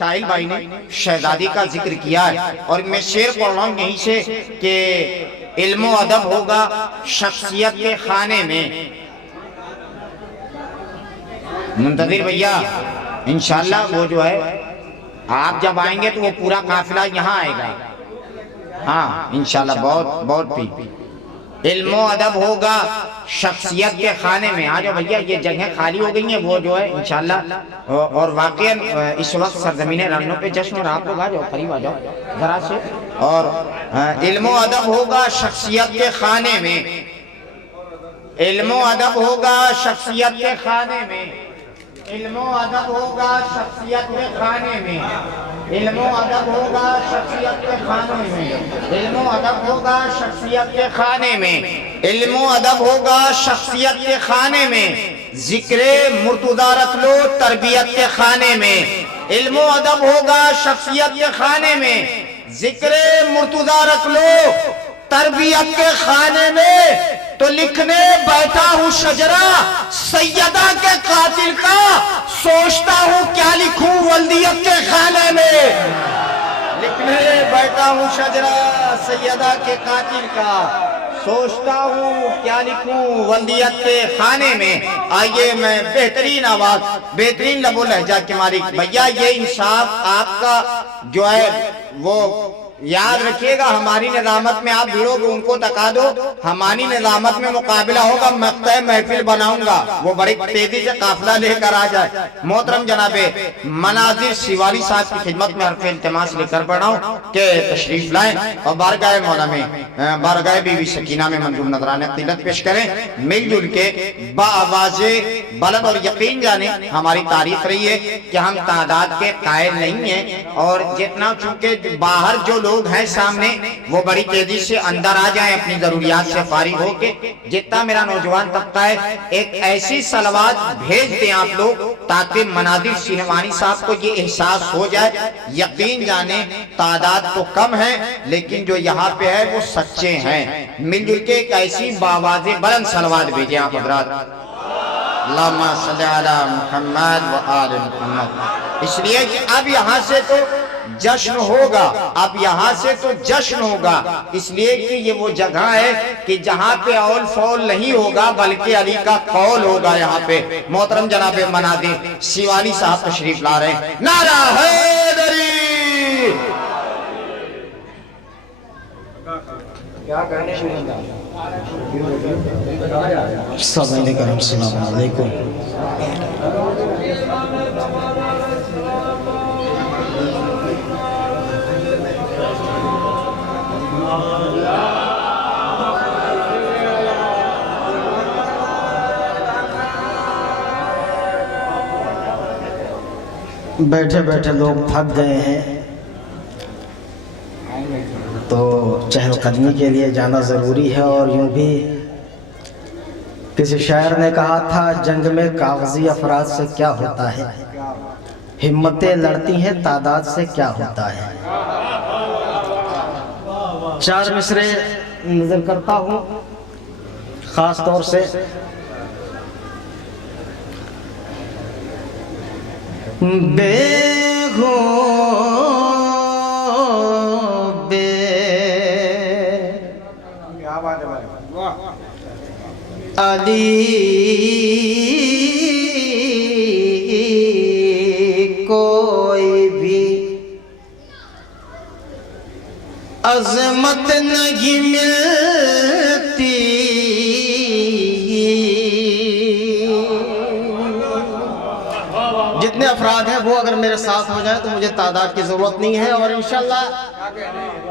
साहिल भाई ने शहजादी का जिक्र किया है और मैं शेर पढ़ रहा हूँ यहीं से कि इल्म अदब होगा शख्सियत के खाने में। मुंतजिर भैया इंशाल्लाह वो जो है आप जब आएंगे तो वो पूरा काफिला यहाँ आएगा। हाँ इंशाल्लाह बहुत बहुत पी इल्म अदब होगा शख्सियत के खाने में। आ जाओ भैया ये जगह खाली हो गई है वो जो है इंशाल्लाह। और वाकई इस वक्त सरजमीन रन्नों पे जश्न और आप लोग आ जाओ करीब आ जाओ जरा से। और इल्म अदब होगा शख्सियत के खाने में, इल्म अदब होगा शख्सियत के खाने में, इल्म अदब होगा शख्सियत के खाने में, इल्म अदब होगा शख्सियत के खाने में, इल्म अदब होगा शख्सियत के खाने में, इल्म अदब होगा शख्सियत के खाने में, जिक्रे मुर्तज़ा रख लो तरबियत के खाने में। इल्म अदब होगा शख्सियत के खाने में, जिक्रे मुर्तज़ा रख लो तरबियत के खाने में। तो लिखने बैठा हूँ शजरा सैयदा के कातिल का, सोचता हूँ क्या लिखूं वल्दियत के खाने में। लिखने बैठा हूँ शजरा सैयदा के कातिल का, सोचता हूँ क्या लिखूं वल्दियत के खाने में। आइए मैं बेहतरीन आवाज बेहतरीन लबो लहजा के मालिक भैया ये इंसाफ आपका जो है वो याद रखिएगा। हमारी निजामत में आप भिड़ोगे उनको तका दो, हमारी निजामत में मुकाबला होगा। मक्तए महफिल बनाऊंगा वो बड़ी तेजी से काफिला लेकर आ जाए। मोहतरम जनाबे मनाजिर शिवाली साहब की खिदमत में हरफ इल्तिमास लेकर बढ़ाऊं के तशरीफ लाएं और बारगाह मौला में बारगाह बीवी सकीना में मंजूर नजराने तिलत पेश करें। मिलजुल के बाआवाज़े बुलंद और यकीन जाने हमारी तारीफ रही है कि हम तादाद के कायल नहीं है और जितना चूंकि बाहर जो लोग हैं सामने वो बड़ी तेजी से अंदर आ जाएं अपनी जरूरियात से फारिग होके। जितना मेरा नौजवान तबका है एक ऐसी सलवात भेज दें आप लोग ताकि मनाजिर सिनेमानी साहब को ये एहसास हो जाए। यकीन जाने तादाद तो कम है लेकिन जो यहाँ पे है वो सच्चे हैं। मिलजुल के एक ऐसी बावाज़े बुलंद सलवात भेजें आप हज़रात। अल्लाहुम्मा सल्ली अला मुहम्मद व आले मुहम्मद। इसलिए कि अब यहाँ से तो जश्न होगा, अब यहाँ से तो जश्न होगा। इसलिए कि ये वो जगह है कि जहाँ पे औल फौल नहीं होगा बल्कि अली का कौल होगा। यहाँ पे मोहतरम जनाबे मनाजिर शिवाली साहब तशरीफ ला रहे हैं। नारा हैदरी क्या कहने अस्सलाम वालेकुम। बैठे बैठे लोग थक गए हैं तो चहलकदमी के लिए जाना ज़रूरी है। और यूँ भी किसी शायर ने कहा था जंग में कागजी अफराद से क्या होता है, हिम्मतें लड़ती हैं तादाद से क्या होता है। चार मिसरे नजर करता हूँ ख़ास तौर से। बेगो बे अली कोई भी अजमत नहीं मिलती, जितने अफराद हैं वो अगर मेरे साथ हो जाए तो मुझे तादाद की ज़रूरत नहीं है। और इंशाल्लाह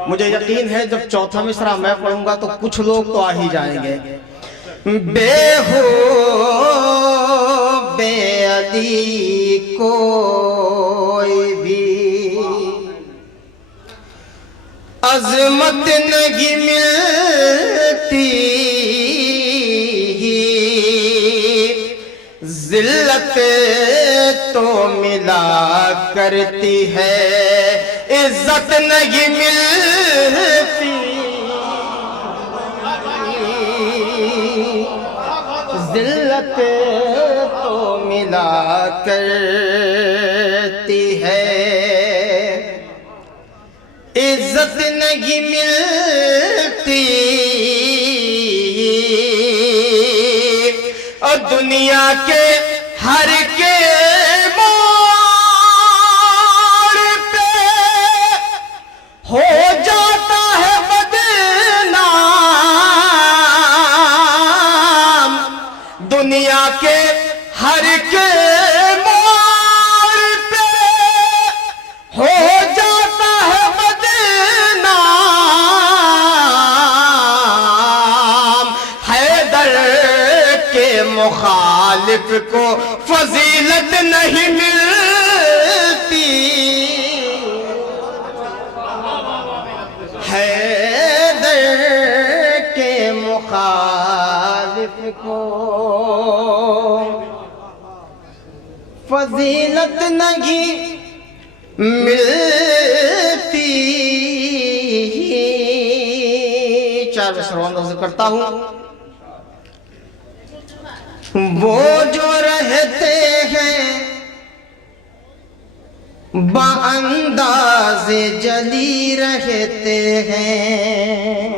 मुझे यकीन है जब चौथा मिसरा मैं पढ़ूंगा तो कुछ लोग तो आ ही जाएंगे। बेहो बेअली कोई भी अजमत नहीं मिलती, जिल्लत तो मिला करती है, इज्जत नहीं मिलती। जिल्लत तो मिला करती है, इज्जत नहीं मिलती और दुनिया के हर के मोड़ पे हो जाता है बदनाम। दुनिया के हर के मोड़ पे हो जाता है बदनाम। हैदर के मुखालिफ को फजीलत नहीं मिलती। हैदर के मुखालिफ को फजीलत नहीं मिलती। चार मिसरों करता हूं। वो जो रहते हैं बाअंदाज़े जली रहते हैं।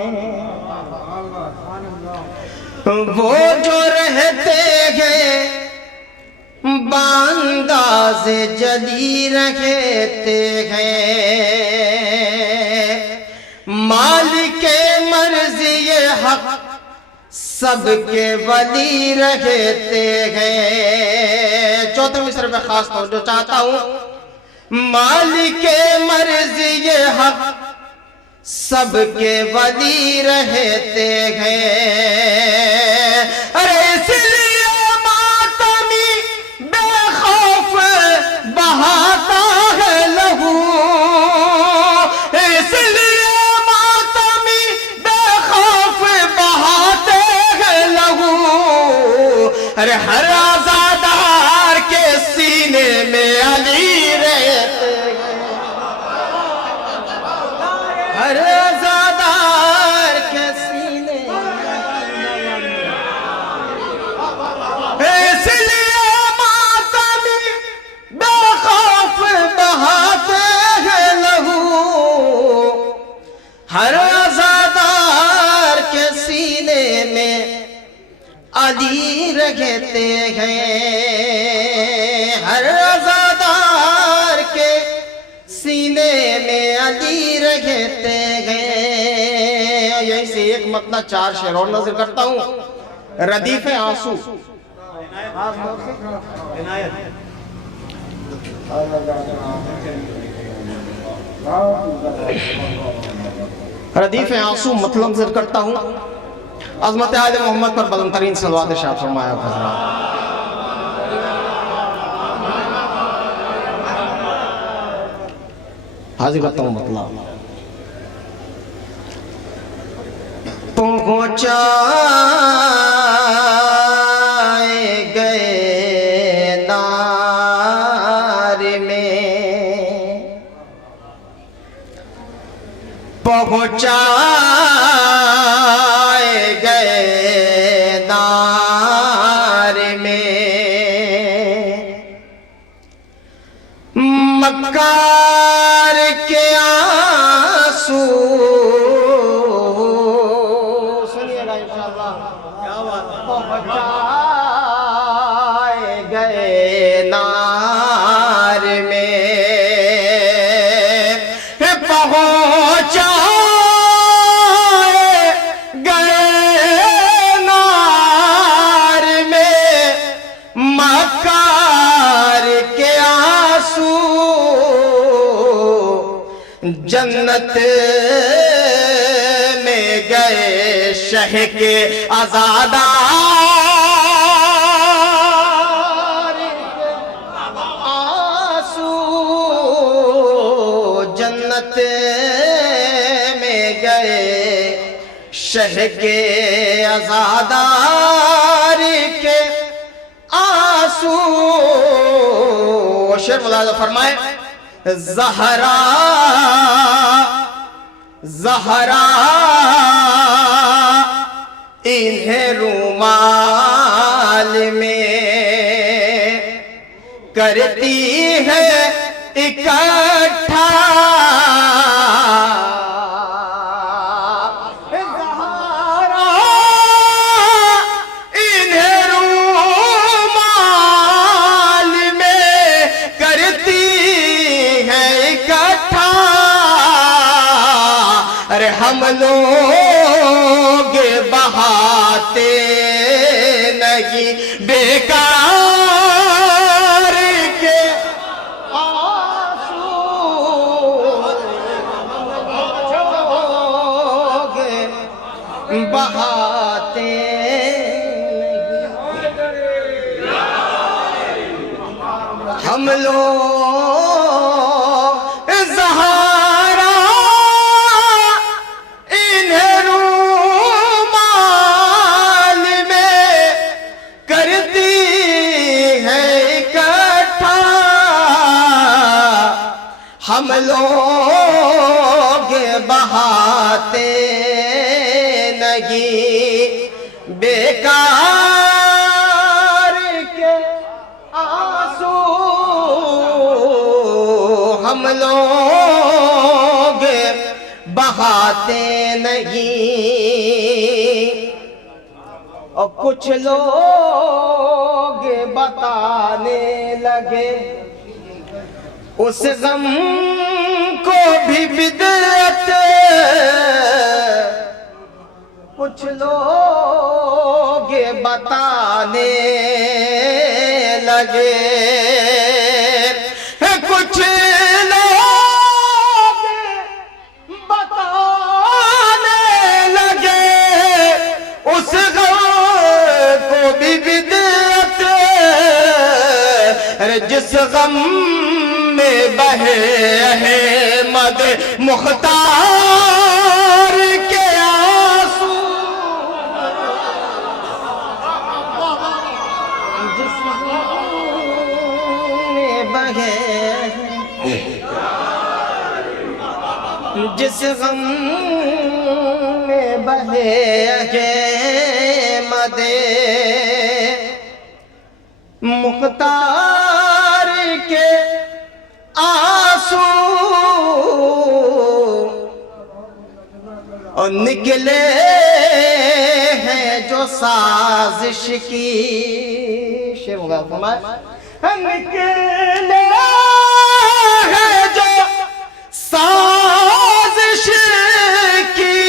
वो जो रहते हैं बाअंदाज़े जली रहते हैं। मालिके मर्ज़ी हक़ सबके वली रहते हैं। चौथे मिसरे में खास तौर जो चाहता हूं, मालिके मर्ज़ी हक़ सबके वली रहते हैं। अरे इसलिए मातमी बेखौफ बहाता है लहू। इसलिए मातमी बेखौफ बहाते हैं लहू। अरे हर आज़ादार के सीने में अली रहते हैं। हर आज़ादार के सीने इसलिए मातमी बेखौफ बहाते हैं लहू। हर आज़ादार के सीने में अली रहते हैं। हर आज़ादार के सीने में अली रहते हैं। यही से एक मतलब चार शेर और नजर करता हूं। रदीफ आंसू। रदीफ आंसू मतलब नजर करता हूं। अज़मत आले मोहम्मद पर बुलंद तरीन सलवात इरशाद फरमाया। हज़रात हाजिर करता हूं। मतलब पहुंचाए गए नार में, पहुंचाए गए नार में। मक्कार के आंसू सुनिएगा इंशाअल्लाह। क्या बात है। पहुंचाए गए नार में। पहुंचाए गए नार में। मक्कार के आंसू जन्नत में गए शह के आज़ादार आंसू। जन्नत में गए शह के आज़ादार के आंसू। शेर मुलाज़ा फरमाए। ज़हरा ज़हरा इन्हें रूमाल में करती है इकट्ठा। अरे हम लोग बहाते नहीं बेकार के आंसू, बहाते हम लोग ज़हारा इन्हें रूमाल में करती है इकट्ठा, हम लोग बहाते नहीं बेकार के आंसू, हम लोग बहाते नहीं। और कुछ लोग बताने लगे उस गम को भी बिदअत, कुछ लोग बताने लगे, कुछ लोग बताने लगे उस गम को भी बिदअत। अरे जिस गम में बहे अहमद मुख्तार के आंसू, जिस गम में बहे, जिस गम में बहे अहमद मुख्तार के आंसू, और निकले हैं जो साजिश की, शेर होगा फरमाए, निकले हैं जो साजिश की,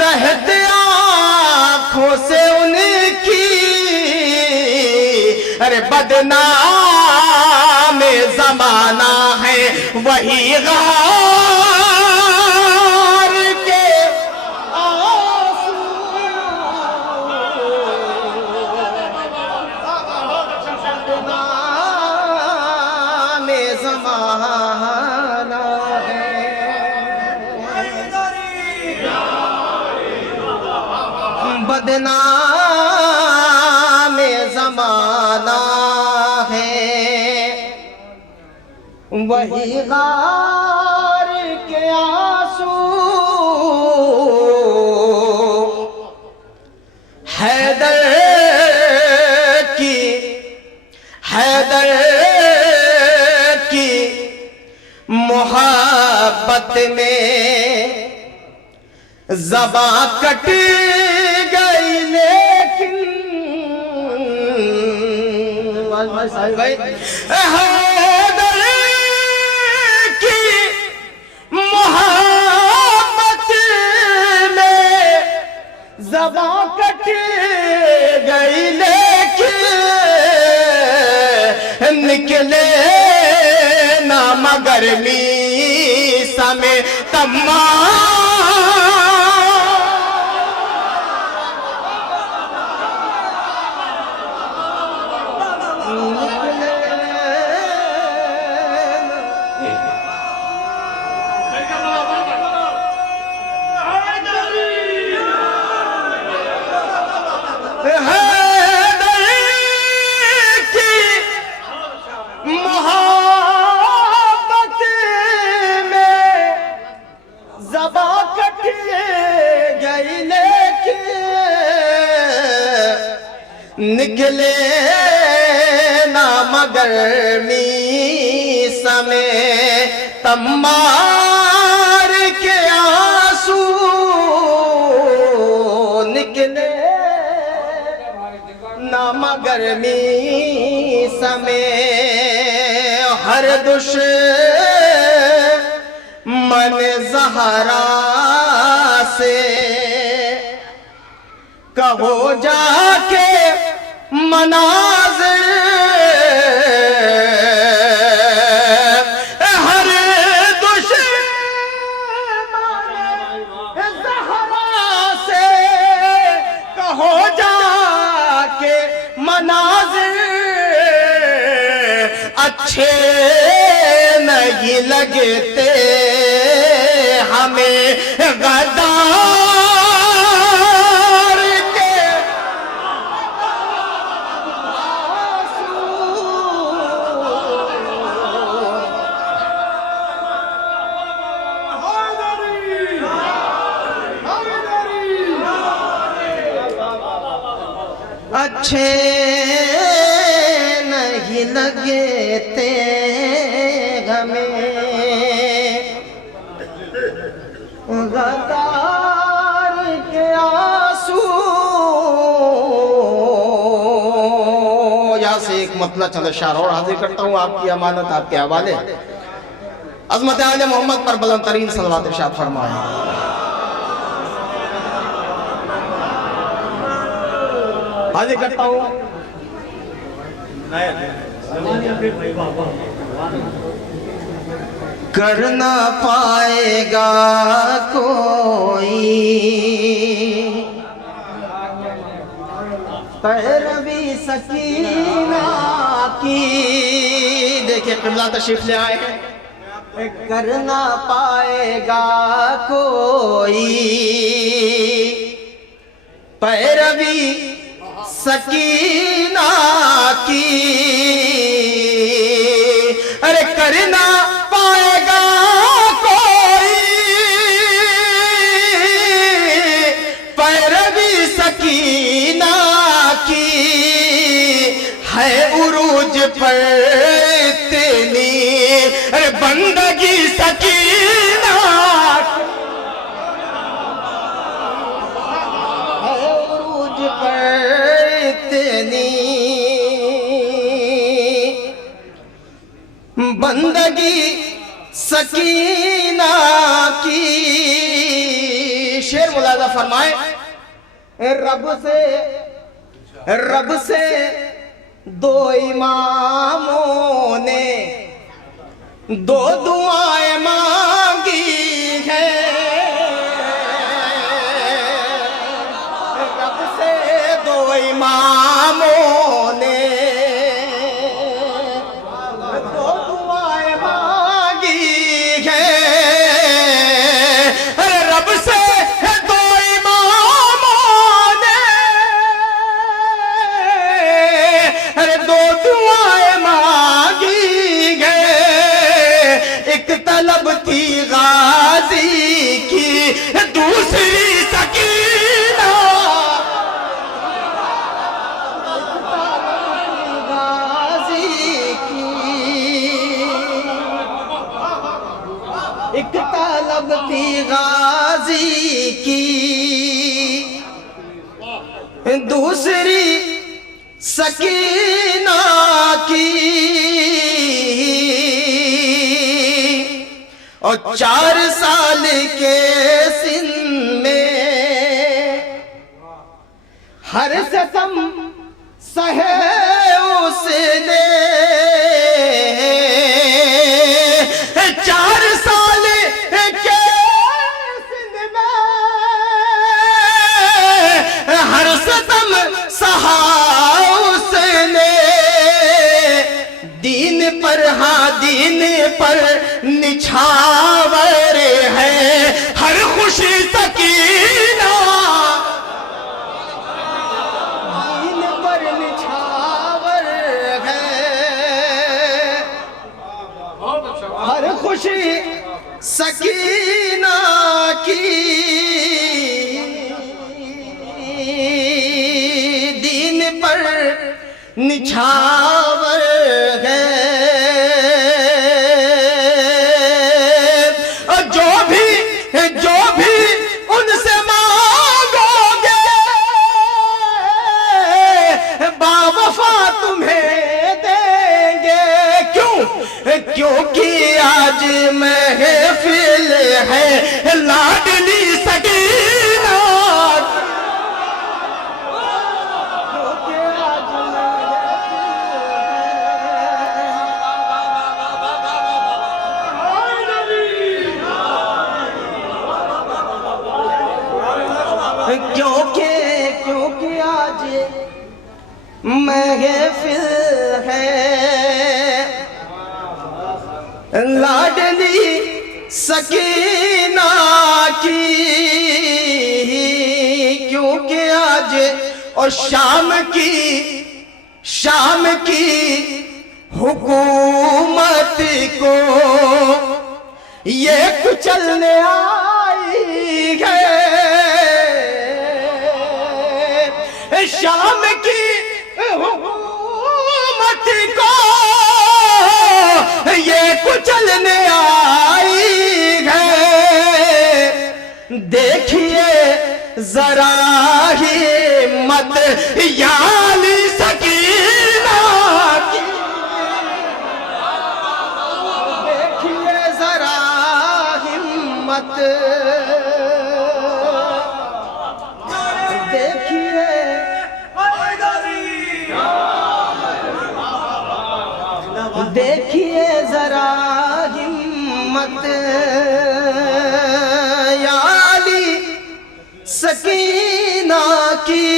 तहत आँखों से उनकी, अरे बदनाम ज़माना है वही गार के आंसू, बदनाम ज़माना है, बदनाम ज़माना है वही गार के आंसू, हैदर की मोहब्बत में ज़बां कट गई, लेकिन हैदर की मोहब्बत में ज़बां कट गई, लेकिन निकले ना मगर मीसा में तम्मा, निकले ना मगर मीसा में तम्मार के आंसू, निकले ना मगर मीसा में हर दुश्मन मन ज़हरा से कहो जाके मनाज़िर हर दुश्मन ज़हरा से कहो जाके मनाज़िर अच्छे नहीं लगते हमें गद्दार के अच्छे नहीं लगते हमें गद्दार के आंसू। यहाँ से एक मतलब चंद शार और हाजिर करता हूँ आपकी अमानत आपके हवाले। अज़मत आले मोहम्मद पर बुलंद तरीन सलवात इरशाद फरमाए। हाजिर करता हूँ कर ना पाएगा कोई पैरवी सकीना की। देखिए किबला तशरीफ ले आए हैं। कर ना पाएगा कोई पैरवी सकीना की। अरे करना पाएगा कोई पैरवी सकीना की। है उरूज पर इतनी अरे बंदगी सकीना है उरूज पर इतनी बंदगी सकीना की। शेर मुलाजा फरमाए। रब से दो इमामों ने दो दुआएं मांगी है। रब से दो इमामों ने तलब थी गाजी की दूसरी सकीना। गाजी की एक तलब थी गाजी की दूसरी सकीना की। और 4 साल के सिन में हर सितम सहे उसने। 4 साल के सिन में हर सितम सहा उसने। दीन पर हाँ दीन पर निछावर है हर खुशी सकीना। दीन पर निछावर है हर खुशी सकीना की। दीन पर निछावर है जो भी उनसे मांगोगे बावफा तुम्हें देंगे। क्यों? क्योंकि आज महफिल क्योंकि आज महफिल है लाडली सकीना की, क्योंकि आज और शाम की हुकूमत को ये कुचलने आई है। शाम की हुकूमत को ये कुचलने आई है। देखिए जरा हिम्मत याली सकीना की, देखिए जरा हिम्मत, देखिए देखिए जरा हिम्मत याली सकीना की।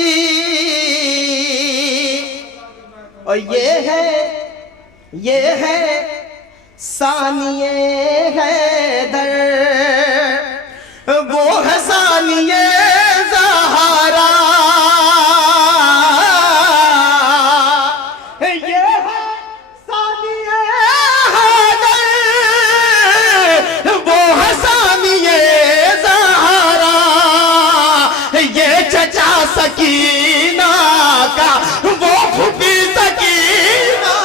और ये है सानिए हैदर, वो है सानिए ज़हरा। ये है सानिए हैदर, वो है सानिए ज़हरा। ये चचा सकीना का, वो फूफी सकीना,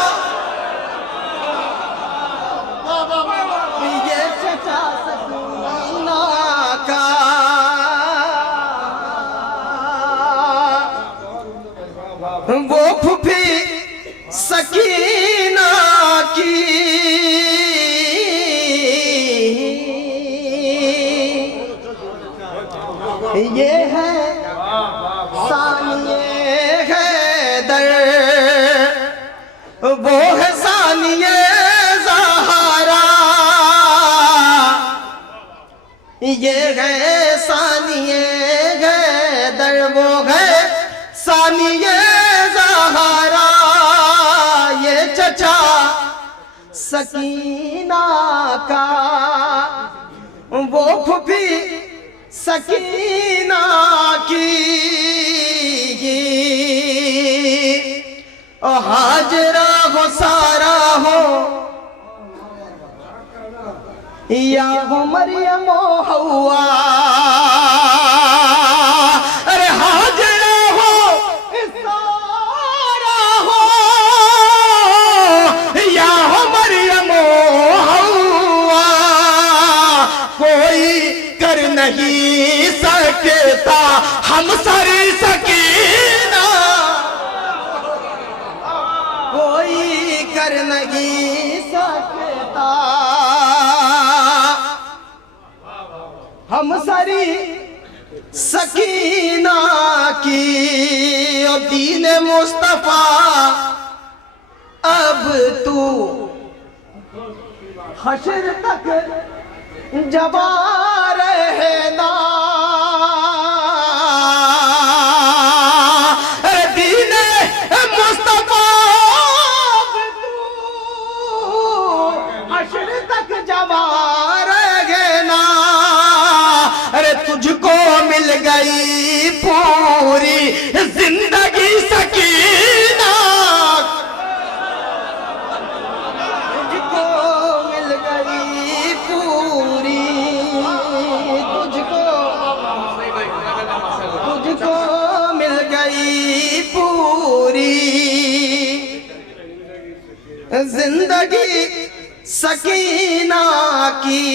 ये चचा सकीना का, वो फूफी सकीना की। ये है सानिए हैदर, वो है सानिए ज़हरा। ये है सानिए हैदर, वो है सानिए ज़हरा। ये चचा सकीना का, वो फूफी सकीना की। हाजरा हो सारा हो या हो मरियम हवा, अरे हाजरा हो सारा हो या हो मरियम हवा, कोई कर नहीं सकता हम सरी सकीना, कोई कर नहीं सकता हम सरी सकीना की। और दीन मुस्तफा अब तू हशर तक जबा रहना। दीन मुस्तफा अब तू हशर तक जबा रहना। अरे तुझको मिल गई पूरी जिंदगी सकीना, तुझको मिल गई पूरी, तुझको मिल गई पूरी जिंदगी सकीना की।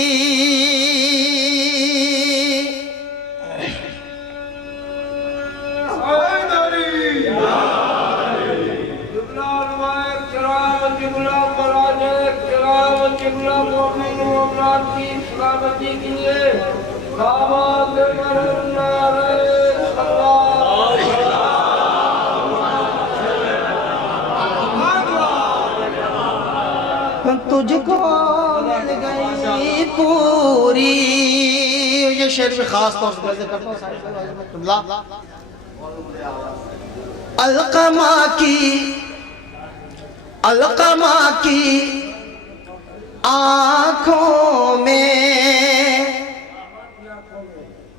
तुझको मिल गई पूरी ये शेर भी खास तौर से वैसे करता हूँ अलकमा की आंखों में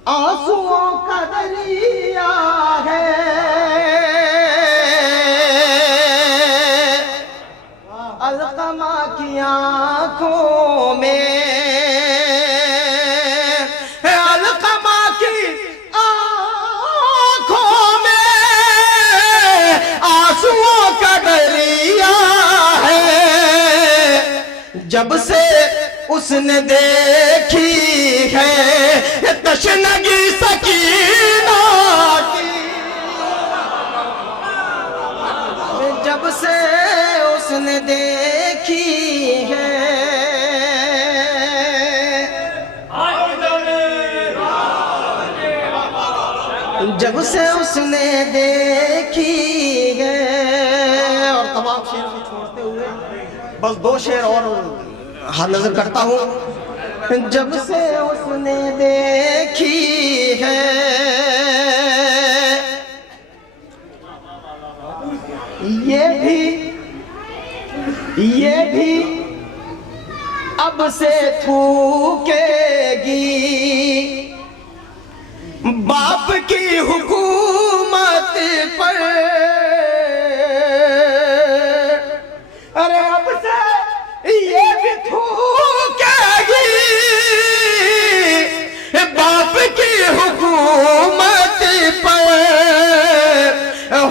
आंसुओं का दरिया है, अलकमा की आंखों में, अलकमा की आंखों में आंसुओं का दरिया है। जब से उसने देखी है तशनगी सकीना की, जब से उसने देखी है, जब से उसने देखी है। और तमाम शेर को छोड़ते हुए बस 2 शेर और हाथ नजर करता हूँ। जब से उसने देखी है, ये भी अब से थूकेगी बाप की हुकूमत पर। अरे अब से ये भी थूकेगी बाप की हुकूमत पर।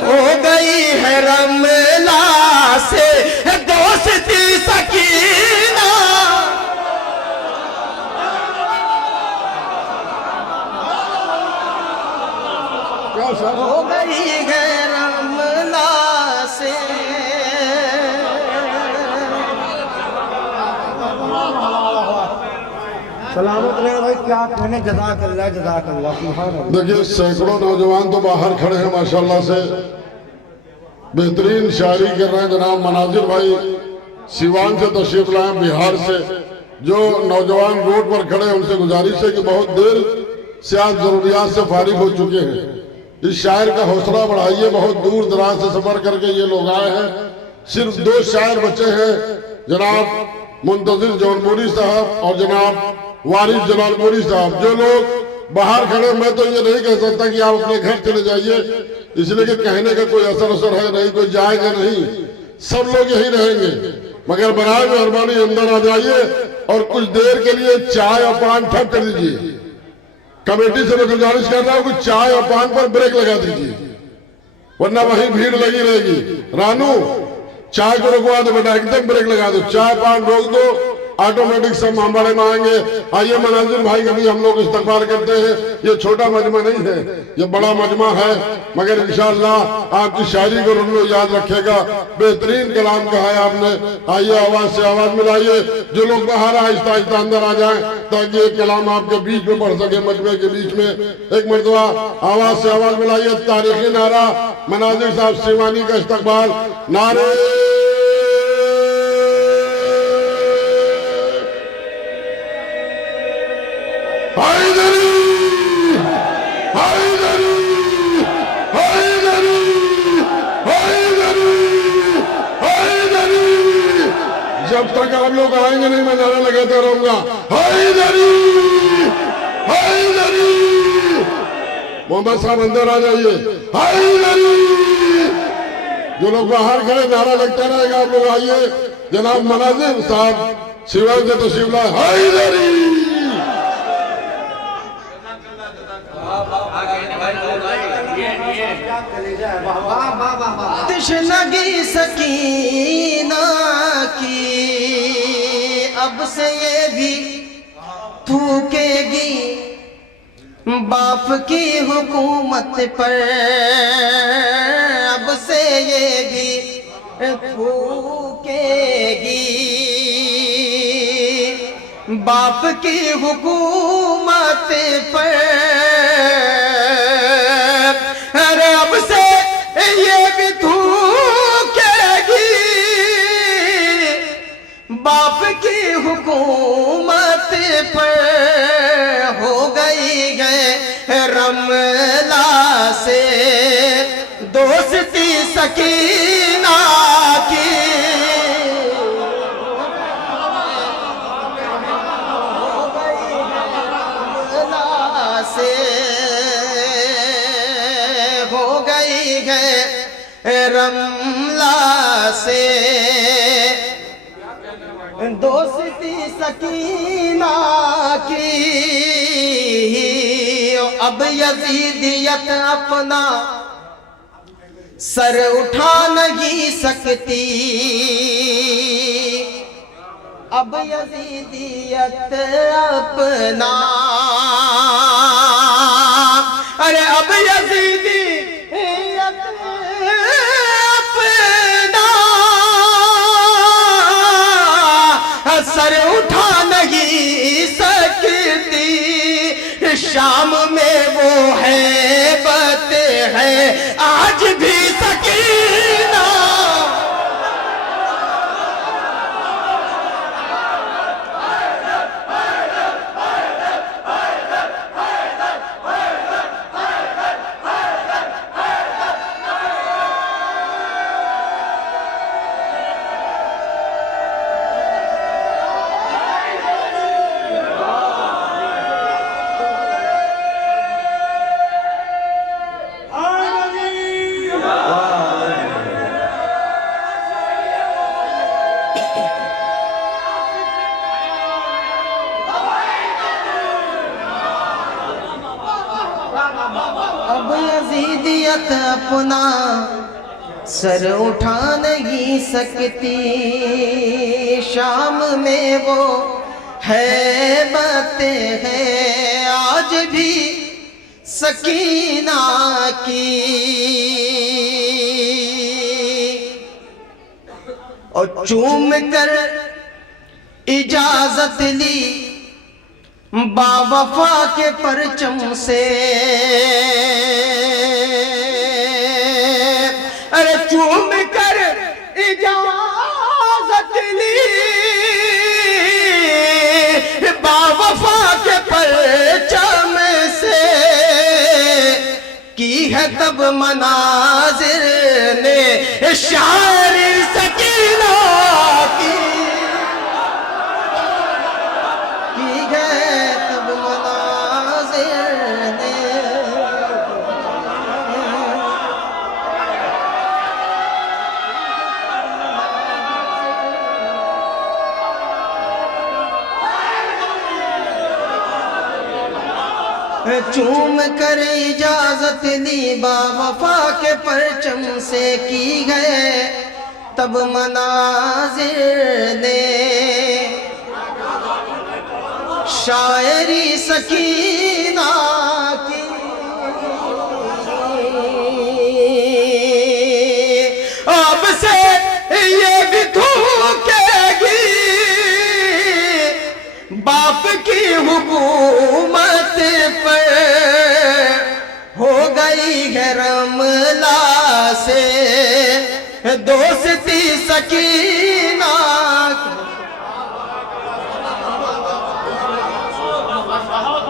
हो गई है रमला से दोस्ती सकीना, हो गई है रमला से। सलामत रहे भाई, क्या कहने, जज़ाकल्लाह जज़ाकल्लाह। देखिए सैकड़ों नौजवान तो बाहर खड़े हैं माशाल्लाह से, बेहतरीन शायरी कर रहे हैं। जनाब मनाजिर भाई सिवान से तशरीफ लाए, बिहार से। जो नौजवान रोड पर खड़े हैं उनसे गुजारिश है कि बहुत देर से आज जरूरियात से फारिग हो चुके हैं, इस शायर का हौसला बढ़ाइए। बहुत दूर दराज से सफर करके ये लोग आए हैं। सिर्फ 2 शायर बचे हैं, जनाब मुंतजिर जौनपुरी साहब और जनाब वारिस जलालपुरी साहब। जो लोग बाहर खड़े, मैं तो ये नहीं कह सकता कि आप अपने घर चले जाइए, इसलिए कि कहने का कोई असर है नहीं, कोई जाएगा नहीं, सब लोग यही रहेंगे। मगर बराए मेहरबानी अंदर आ जाइए और कुछ देर के लिए चाय और पान ठप कर दीजिए। कमेटी से मैं गुजारिश कर रहा हूँ कि चाय और पान पर ब्रेक लगा दीजिए, वरना वहीं भीड़ लगी रहेगी। रानू चाय को रुकवा दो बेटा, एकदम ब्रेक लगा दो, चाय पान रोक दो, ऑटोमेटिक सब मामले में आएंगे। आइए मनाजिर भाई का भी हम लोग इस्तकबाल करते हैं। ये छोटा मजमा नहीं है, ये बड़ा मजमा है, मगर इंशाअल्लाह आपकी शायरी को हम लोग याद रखेगा। बेहतरीन कलाम कहा है आपने। आइए आवाज से आवाज मिलाइए, जो लोग बाहर आहिस्ता आहिस्ता अंदर आ जाएं ताकि ये कलाम आपके बीच में पढ़ सके, मजमे के बीच में। एक मरतबा आवाज से आवाज मिलाइए। तारीखी नारा मनाजिर साहब सिवानी का इस्तकबाल। नारे हैदरी हैदरी हैदरी हैदरी हैदरी। जब तक आप लोग आएंगे नहीं मैं नारा लगाता रहूंगा, हैदरी हैदरी। मोहम्मद साहब अंदर आ जाइए, हैदरी। जो लोग बाहर खड़े नारा लगता रहेगा, आप लोग आइए। जनाब मनाजिर साहब सिवान से तशरीफ लाए, हैदरी। तशनगी सकीना की अब से ये भी थूकेगी बाप की हुकूमत पर। अब से ये भी थूकेगी बाप की हुकूमत पर। अरे अब से ये भी थूकेगी बाप की हुकूमत पर। हो गई रमला से दोस्ती सकीना की से हो गई है रमला से दोस्ती सकीना की। अब यजीदियत अपना सर उठा नहीं सकती, अब यजीदियत अपना, अरे अब यजीदियत अपना सर उठा नहीं सकती। शाम में वो हैबत है आज भी सकीना, अब यजीदियत अपना सर उठा नहीं सकती। शाम में वो हैबत है आज भी सकीना की। और चूम कर इजाजत ली बावफा के परचम से, अरे चूम कर इजाजत ली बावफा के परचम से, की है तब मनाजिर ने शायरी सकीना की है तब मनाजिर ने। चूम कर इजाजत ली बावफा के परचम से, की गए तब मनाजिर ने शायरी सकीना की। अब से ये भी थूकेगी बाप की हुकूमत पर, हो गई है रमला से दोस्ती सकी